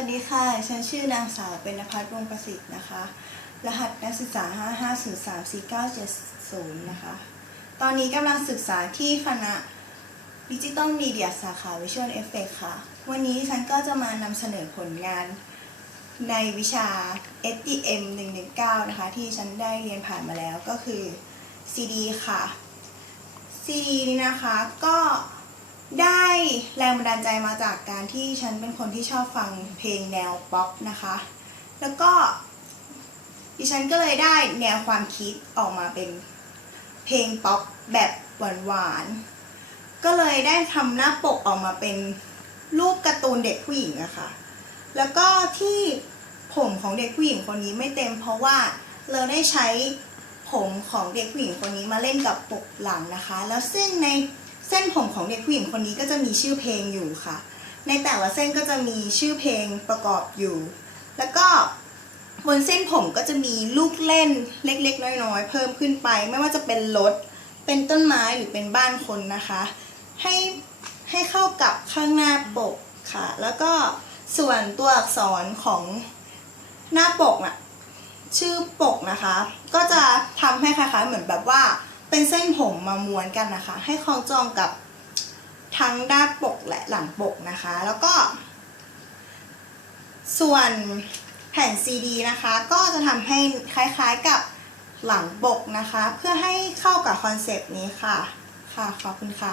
วัสดีค่ะ ฉันชื่อนางสาวเป็นภัสวงศ์ประสิทธิ์นะคะ รหัสนักศึกษา 55034970 นะคะ ตอนนี้กำลังศึกษาที่คณะดิจิตอลมีเดียสาขา Visual Effect ค่ะ วันนี้ฉันก็จะมานำเสนอผลงานในวิชา SDM 119 นะคะ ที่ฉันได้เรียนผ่านมาแล้วก็คือ CD ค่ะ CD นี้นะคะก็ ได้แรงบันดาลใจมาจากการที่ฉันเป็นคนที่ชอบฟังเพลงแนวป๊อปนะคะ แล้วก็ดิฉันก็เลยได้แนวความคิดออกมาเป็นเพลงป๊อปแบบหวานๆ ก็เลยได้ทำหน้าปกออกมาเป็นรูปการ์ตูนเด็กผู้หญิงอะค่ะ แล้วก็ที่ผมของเด็กผู้หญิงคนนี้ไม่เต็ม เพราะว่าเราได้ใช้ผมของเด็กผู้หญิงคนนี้มาเล่นกับปกหลังนะคะ แล้วซึ่งใน เส้นผมของเด็กผู้หญิงคนนี้ก็จะมีชื่อเพลงอยู่ค่ะ ในแต่ละเส้นก็จะมีชื่อเพลงประกอบอยู่ แล้วก็บนเส้นผมก็จะมีลูกเล่นเล็ก ๆ น้อยๆ เพิ่มขึ้นไป ไม่ว่าจะเป็นรถ เป็นต้นไม้หรือเป็นบ้านคนนะคะ ให้ให้เข้ากับข้างหน้าปกค่ะ แล้วก็ส่วนตัวอักษรของหน้าปกน่ะชื่อปกนะคะ ก็จะทำให้คล้ายๆเหมือนแบบว่า เป็นเส้นผมมาม้วนกันนะคะ ให้คล้องจองกับทั้งด้านปกและหลังปกนะคะ แล้วก็ ส่วนแผ่นซีดีนะคะ ก็จะทำให้คล้ายๆกับหลังปกนะคะ เพื่อให้เข้ากับคอนเซปต์นี้ค่ะ ค่ะขอบคุณค่ะ